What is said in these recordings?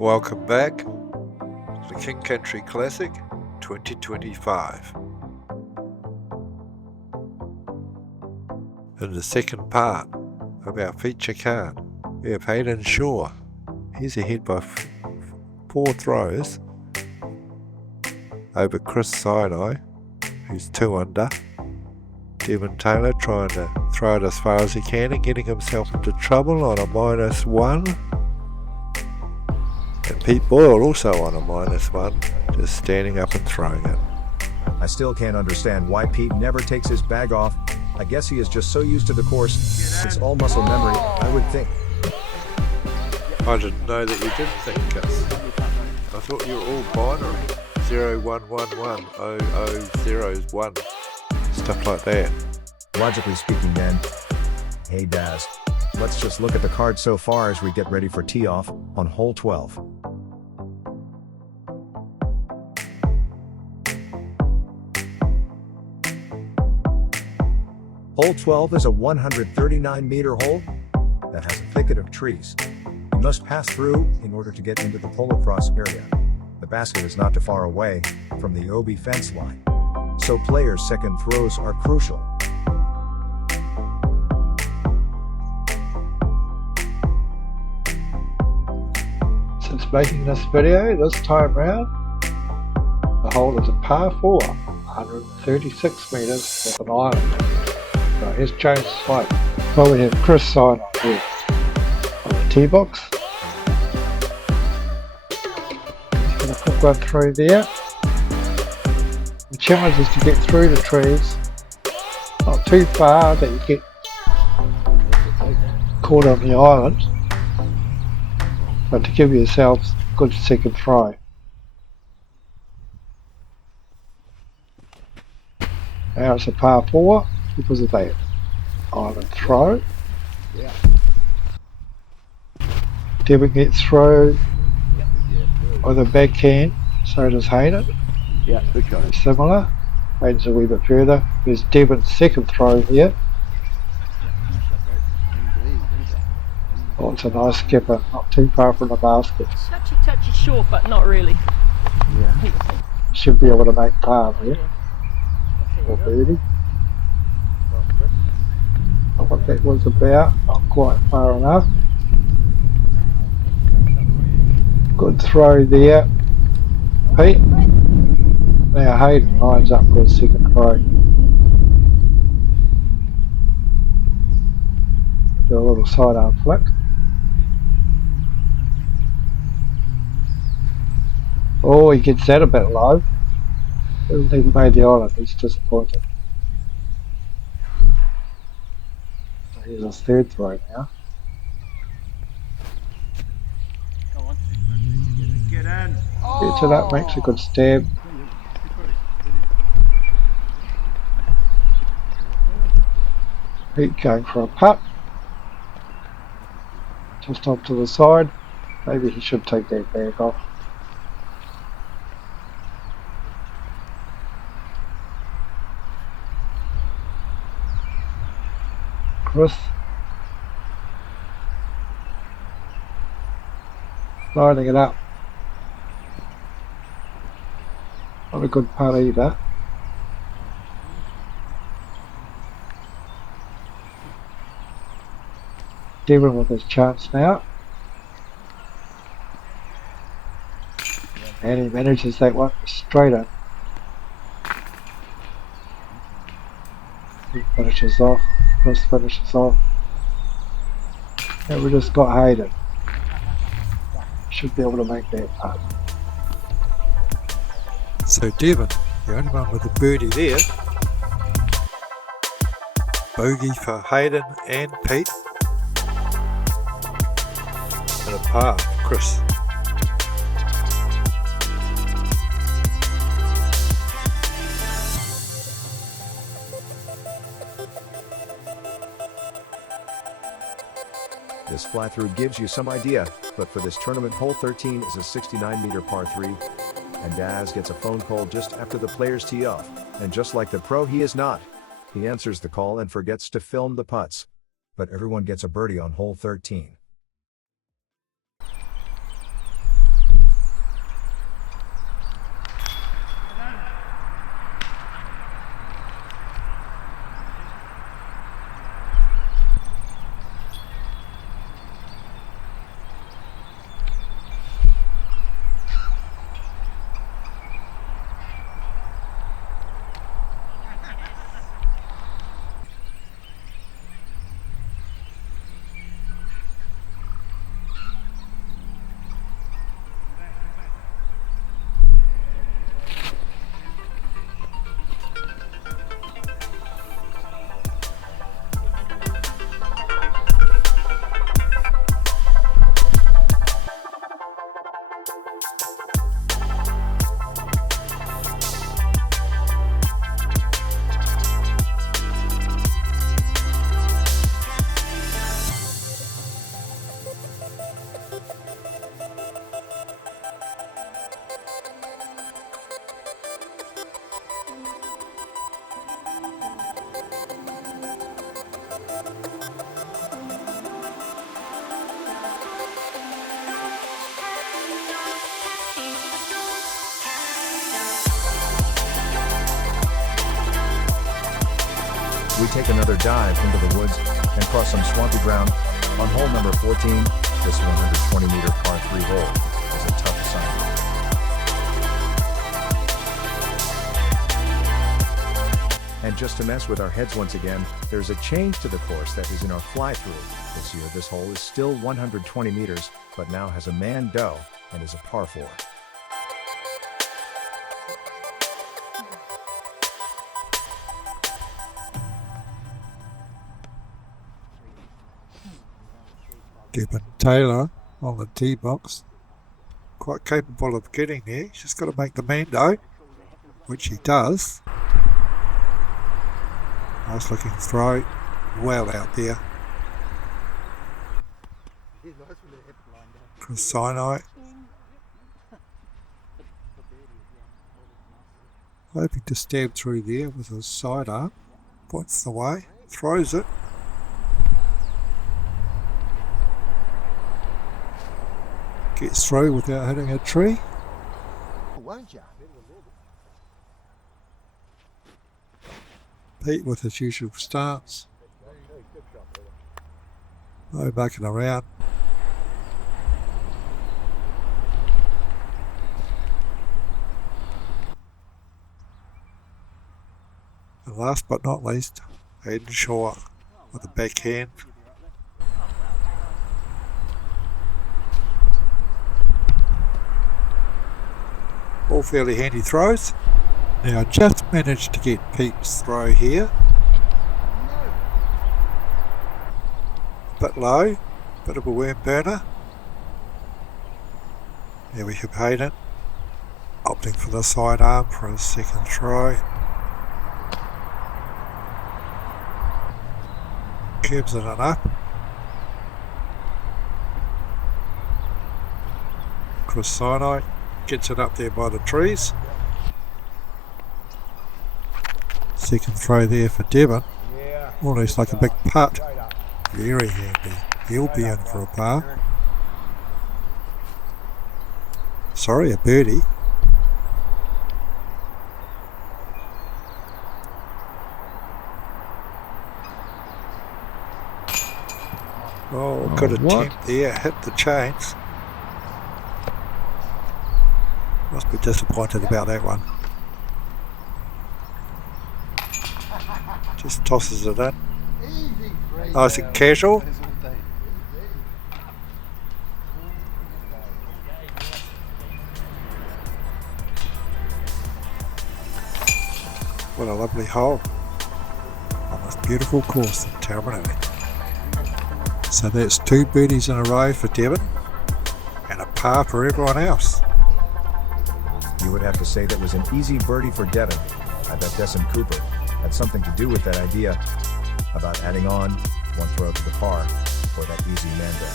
Welcome back to the King Country Classic 2025. In the second part of our feature card, we have Hayden Shaw. He's ahead by 4 throws over Chris Sinai, who's 2 under. Devon Taylor trying to throw it as far as he can and getting himself into trouble on a -1. And Pete Boyle also on a -1, just standing up and throwing it. I still can't understand why Pete never takes his bag off. I guess he is just so used to the course. It's all muscle memory, I would think. I didn't know that you did think, Gus. I thought you were all binary. 01110001. Stuff like that. Logically speaking then. Hey Daz, let's just look at the card so far as we get ready for tee-off on hole 12. Hole 12 is a 139-meter hole that has a thicket of trees. You must pass through in order to get into the polo-cross area. The basket is not too far away from the OB fence line, so players' second throws are crucial. Since making this video this time round, the hole is a par 4, 136 metres with an island. So here's changed the slope. Well, we have Chris Sinai here on the tee box. He's going to put one through there. The challenge is to get through the trees, not too far that you get caught on the island, but to give yourselves a good second throw. Now it's a par 4 because of that island throw. Devon gets through with a backhand, so does Hayden. Yeah, good guy. Similar. Hayden's a wee bit further. There's Devon's second throw here. Oh, it's a nice skipper, not too far from the basket. Touchy short, but not really. Yeah. Should be able to make par there. Or birdie. What that was about, not quite far enough. Good throw there, Pete. Now Hayden lines up for a second throw. Do a little sidearm flick. Oh, he gets that a bit low. Hasn't even made the island, he's disappointed. So here's his third throw now. Go on. Get in. Gets it up, makes a good stab. Pete going for a putt. Just off to the side. Maybe he should take that bag off. Chris. Lining it up. Not a good putt either. Devon with his chance now. And he manages that one straight up. He finishes off. Chris finishes off. And we just got Hayden. Should be able to make that putt. So Devon, the only one with a birdie there. Bogey for Hayden and Pete. And a par for Chris. This fly-through gives you some idea, but for this tournament, hole 13 is a 69-meter par 3, and Daz gets a phone call just after the players tee off, and just like the pro he is not, he answers the call and forgets to film the putts. But everyone gets a birdie on hole 13. We take another dive into the woods and cross some swampy ground on hole number 14. This 120-meter par 3 hole is a tough assignment. And just to mess with our heads once again, there's a change to the course that is in our fly-through. This year, this hole is still 120 meters, but now has a man doe and is a par 4. Gibbon Taylor on the tee box. Quite capable of getting there. He's just got to make the man doe, which he does. Nice looking throw. Well out there. Chris Sinai. Hoping to stab through there with his sidearm. Points the way. Throws it. Gets through without hitting a tree. Pete with his usual stance. No mucking around. And last but not least, Hayden Shaw with a backhand. All fairly handy throws. Now I just managed to get Pete's throw here. Bit low, bit of a worm burner. There we have Hayden opting for the sidearm for his second throw. Curves it on up. Chris Sinai gets it up there by the trees. Second throw there for Devon. Almost like a big putt. Very handy. He'll be in for a par. Sorry, a birdie. Oh, good attempt there. Hit the chains. Must be disappointed about that one. Just tosses it in. Nice and casual. What a lovely hole on this beautiful course in Tamariki. So that's 2 birdies in a row for Devon and a par for everyone else. You would have to say that was an easy birdie for Devon. I bet Desson Cooper had something to do with that idea about adding on one throw to the par for that easy man-doe.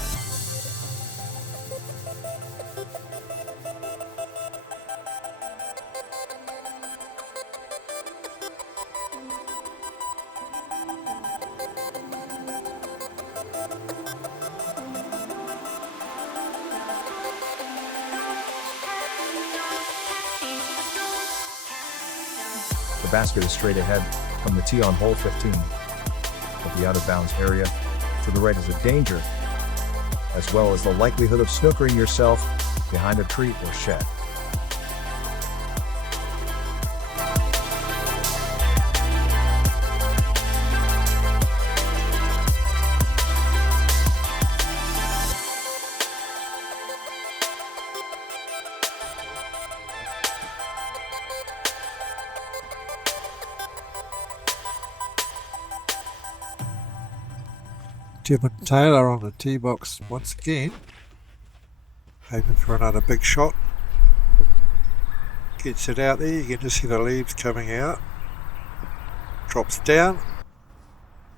The basket is straight ahead from the tee on hole 15. But the out-of-bounds area to the right is a danger, as well as the likelihood of snookering yourself behind a tree or shed. Gibbon Taylor on the tee box once again, hoping for another big shot. Gets it out there, you can just see the leaves coming out. Drops down.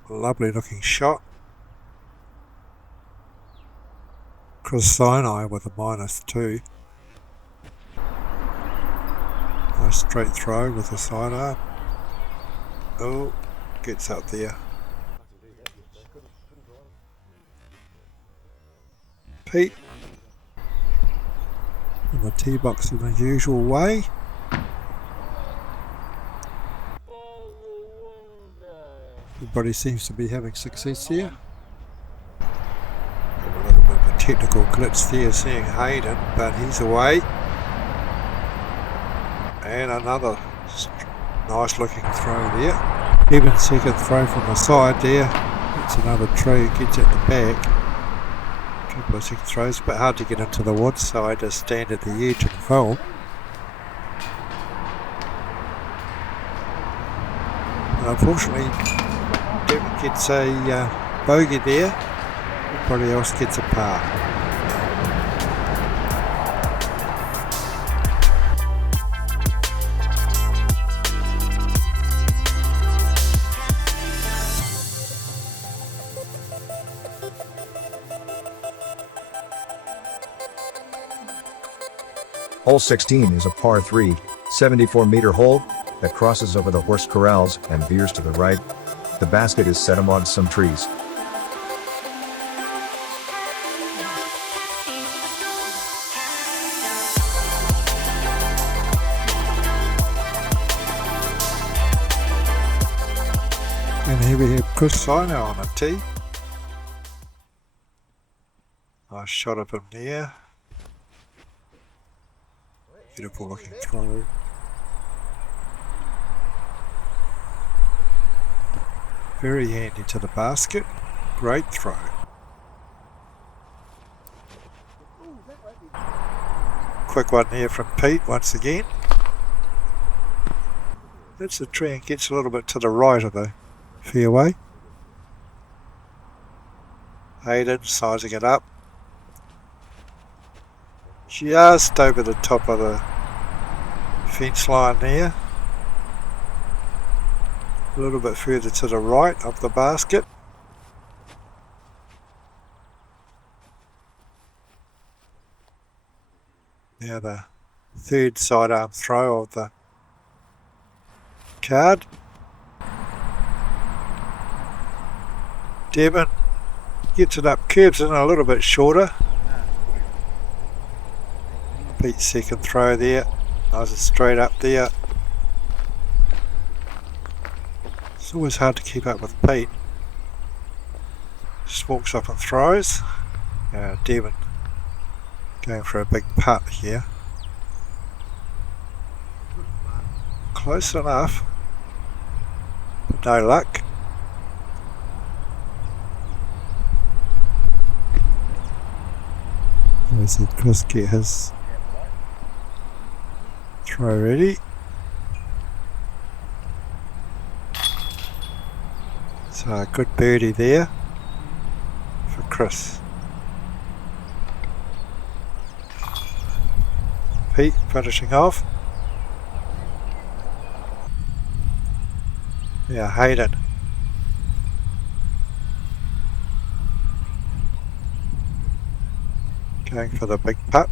Lovely looking shot. Chris Sinai with a -2. Nice straight throw with the sidearm. Oh, gets up there. Pete in the tee box in the usual way. Everybody seems to be having success here. A little bit of a technical glitch there seeing Hayden, but he's away. And another nice looking throw there. Even second throw from the side there. It's another tree, gets at the back. A couple of second throws, but hard to get into the woods, so I just stand at the edge and film. And unfortunately, Devon gets a bogey there. Everybody else gets a par. Hole 16 is a par 3, 74-meter hole that crosses over the horse corrals and veers to the right. The basket is set amongst some trees. And here we have Chris Sino on a tee. Nice shot of him there. Beautiful looking throw. Very handy to the basket. Great throw. Quick one there from Pete once again. That's the tree and gets a little bit to the right of the fairway. Hayden sizing it up. Just over the top of the fence line there. A little bit further to the right of the basket. Now the third sidearm throw of the card. Devon gets it up, curves in a little bit shorter. Pete's second throw there, nice and straight up there. It's always hard to keep up with Pete. Just walks up and throws. Devon going for a big putt here. Close enough, but no luck. Obviously Chris get his throw ready. So a good birdie there for Chris. Pete finishing off. Yeah, Hayden. Going for the big putt.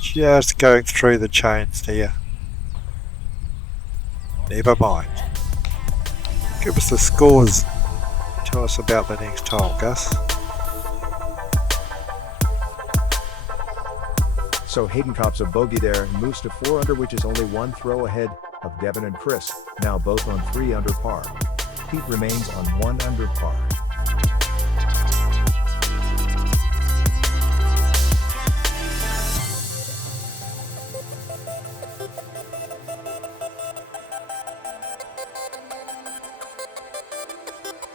Just going through the chains there. Never mind. Give us the scores. Tell us about the next hole, Gus. So Hayden cops a bogey there and moves to 4 under, which is only one throw ahead of Devon and Chris, now both on 3 under par. Pete remains on 1 under par.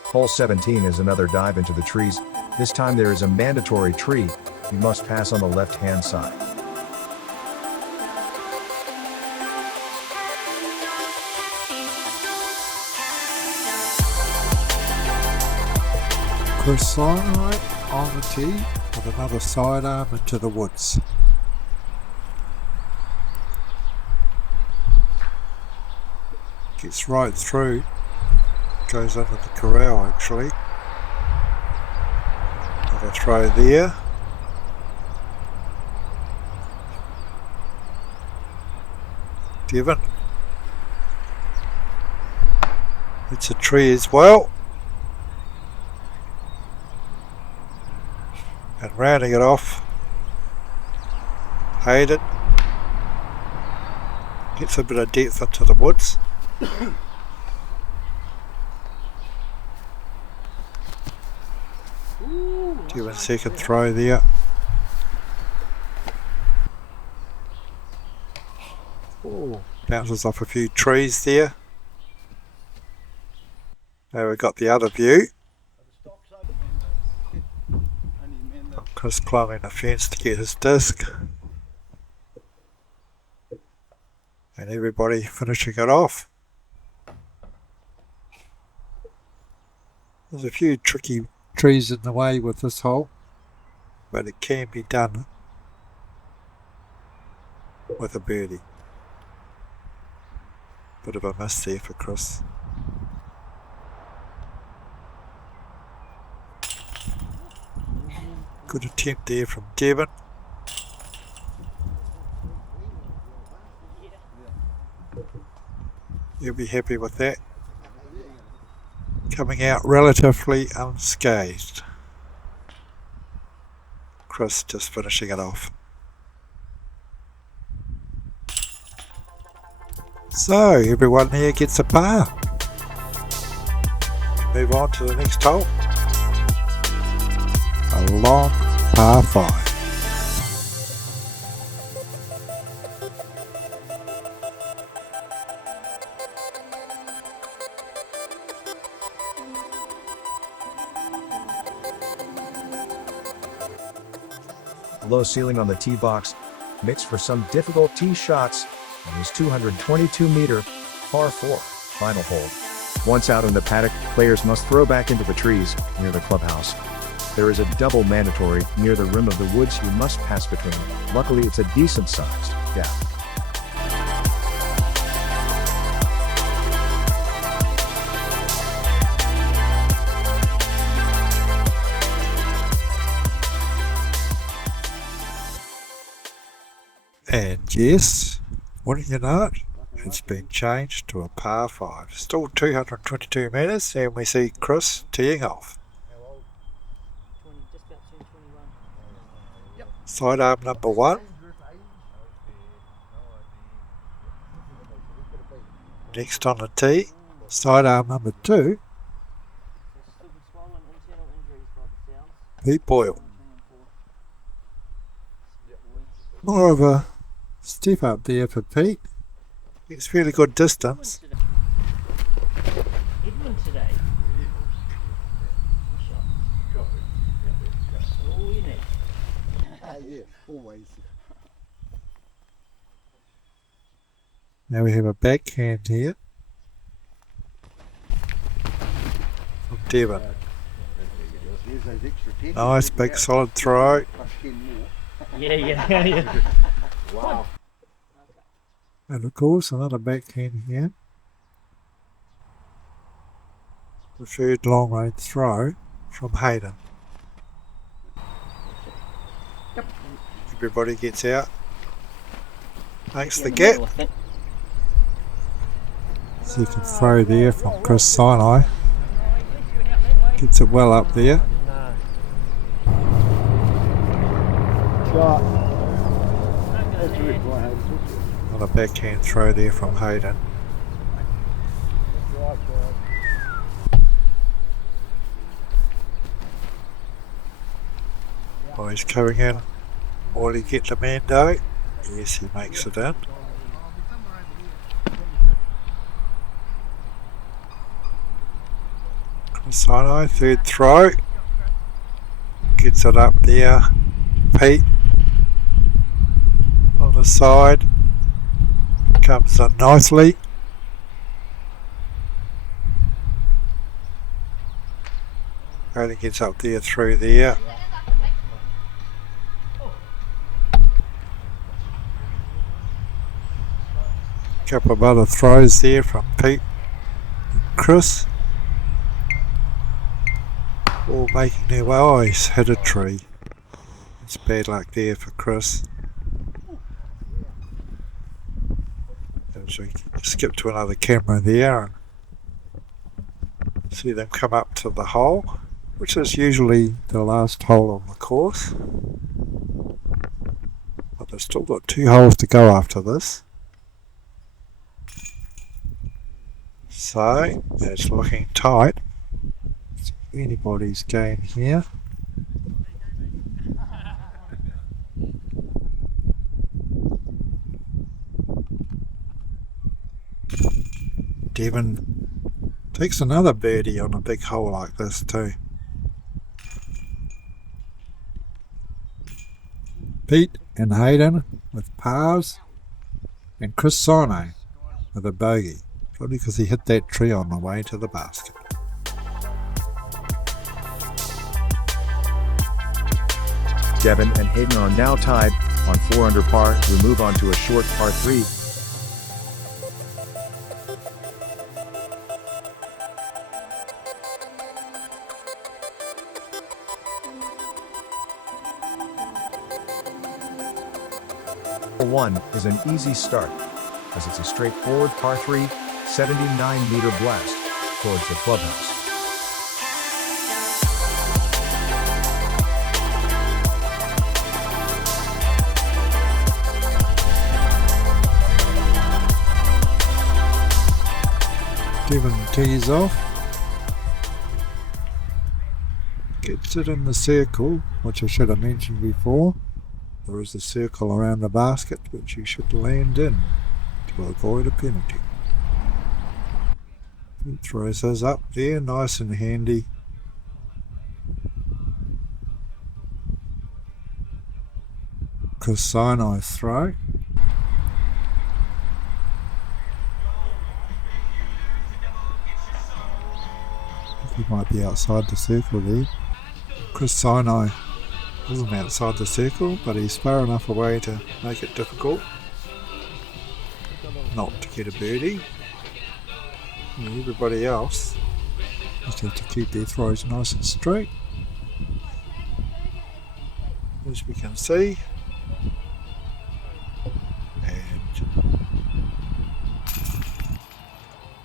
Hole 17 is another dive into the trees. This time there is a mandatory tree. You must pass on the left-hand side. Chris Sino on the tee with another sidearm into the woods. Gets right through. Goes under the corral actually. Another throw there. Devon. It's a tree as well. And rounding it off, Hayden gets a bit of depth into the woods. Doing second throw there. Bounces off a few trees there. Now we've got the other view. Chris climbing the fence to get his disc. And everybody finishing it off. There's a few tricky trees in the way with this hole, but it can be done with a birdie. Bit of a miss there for Chris. Good attempt there from Devon. You'll be happy with that. Coming out relatively unscathed. Chris just finishing it off. So everyone here gets a par. Move on to the next hole. A long par 5. Low ceiling on the tee box makes for some difficult tee shots on this 222-meter par 4 final hole. Once out in the paddock, players must throw back into the trees near the clubhouse. There is a double mandatory near the rim of the woods you must pass between. Luckily, it's a decent-sized gap. And yes, wouldn't you know it, it's been changed to a par 5. Still 222 metres, and we see Chris teeing off. Sidearm number 1. Next on the tee, sidearm number 2. Pete Boyle. More of a step up there for Pete. It's fairly good distance. Edmund today. All you need. Yeah, always. Now we have a backhand here from Devon. Nice big solid throw. Yeah. Wow. And of course another backhand here. Preferred long range throw from Hayden. Everybody gets out. Makes the gap. Second throw there from Chris Sinai. Gets it well up there. Not a backhand throw there from Hayden. Oh, he's coming in. Will he get the Mando? Yes, he makes it in. Sinai, third throw. Gets it up there. Pete on the side. Comes in nicely. Only gets up there through there. Couple of other throws there from Pete and Chris. All making their way. Oh, he's hit a tree. It's bad luck there for Chris. As we skip to another camera there and see them come up to the hole. which is usually the last hole on the course. But they've still got 2 holes to go after this. So, it's looking tight. It's anybody's game here. Devon takes another birdie on a big hole like this too. Pete and Hayden with pars, and Chris Sino with a bogey, probably because he hit that tree on the way to the basket. Devon and Hayden are now tied on 4 under par. We move on to a short par 3. One is an easy start, as it's a straightforward par 3, 79-meter blast towards the clubhouse. Devon tees off, gets it in the circle, which I should have mentioned before. There is a circle around the basket which you should land in to avoid a penalty. He throws his up there, nice and handy. Casino throw. He might be outside the circle there. Casino isn't outside the circle, but he's far enough away to make it difficult not to get a birdie. And everybody else just have to keep their throws nice and straight. As we can see, and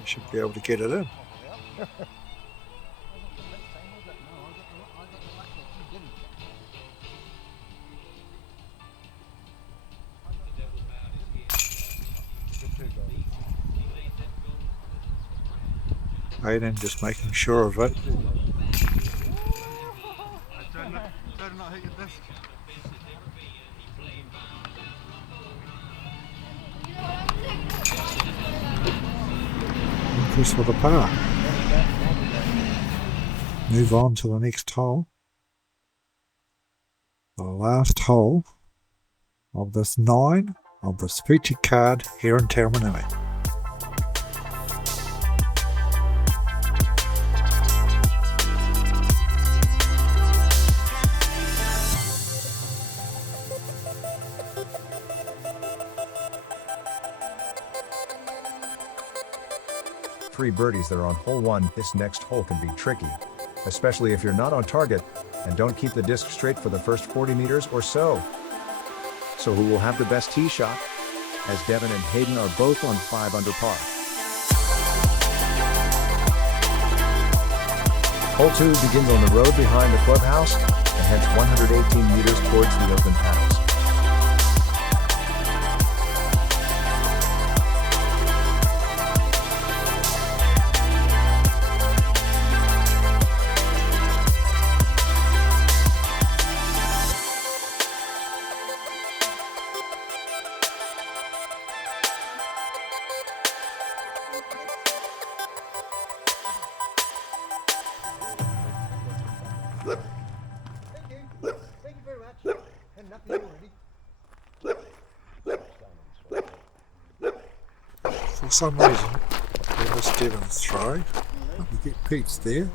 we should be able to get it in. Hayden just making sure of it. Chris with a par. Move on to the next hole. The last hole of this 9 of this featured card here in Taranui. Three birdies there on hole 1. This next hole can be tricky, especially if you're not on target and don't keep the disc straight for the first 40 meters or so. So who will have the best tee shot? As Devon and Hayden are both on 5 under par. Hole 2 begins on the road behind the clubhouse and heads 118 meters towards the open paddles. For some reason, we missed Devon's throw. But we get Pete's there.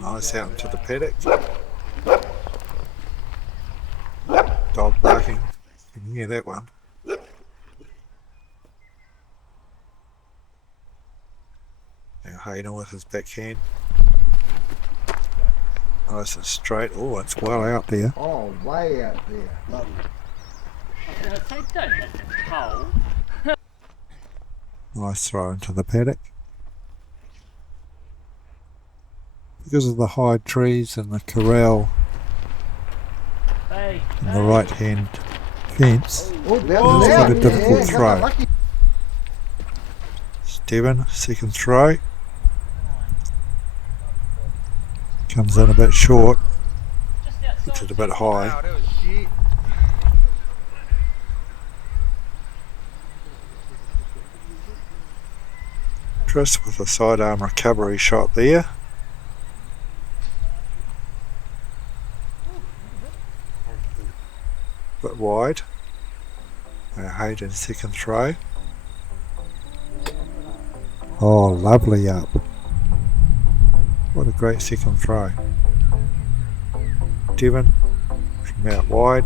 Nice out into the paddock. Dog barking. You can hear that one. Now Hayden with his backhand. Nice and straight. Oh, it's well out there. Oh, way out there. Lovely. Take that hole. Nice throw into the paddock. because of the high trees and the corral Hey, and the right hand fence. Oh, It's quite a difficult got throw. lucky. Steven, second throw. Comes in a bit short, gets it a bit high. Chris with a sidearm recovery shot there. Bit wide. Hayden second throw. Oh, lovely up. What a great second throw. Devon from out wide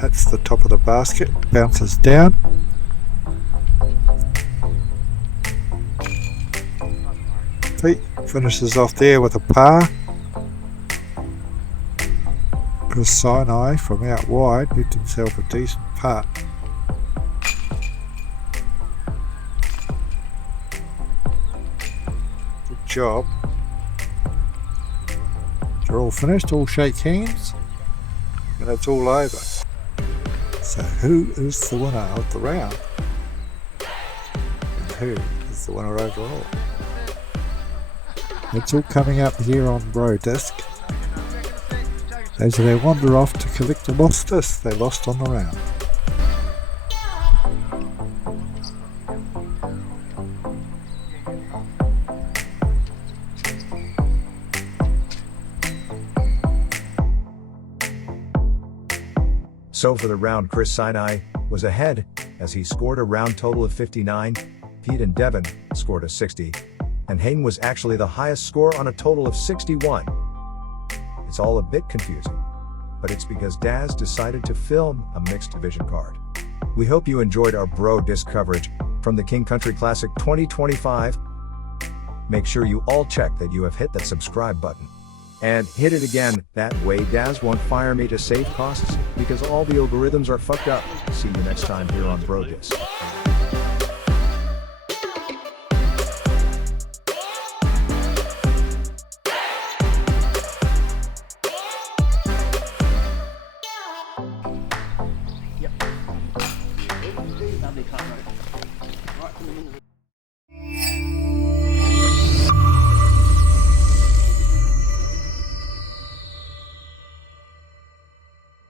hits the top of the basket, bounces down. Pete finishes off there with a par. Chris Sinai from out wide left himself a decent putt. Good job. They're all finished, all shake hands, and it's all over. So who is the winner of the round? And who is the winner overall? It's all coming up here on Brodisc. As they wander off to collect the losses they lost on the round. So for the round, Chris Sinai was ahead as he scored a round total of 59. Pete and Devon scored a 60. And Hayden was actually the highest score on a total of 61. It's all a bit confusing, but it's because Daz decided to film a mixed division card. We hope you enjoyed our Bro Disc coverage from the King Country Classic 2025. Make sure you all check that you have hit that subscribe button. And hit it again, that way Daz won't fire me to save costs, because all the algorithms are fucked up. See you next time here on Bro Disc.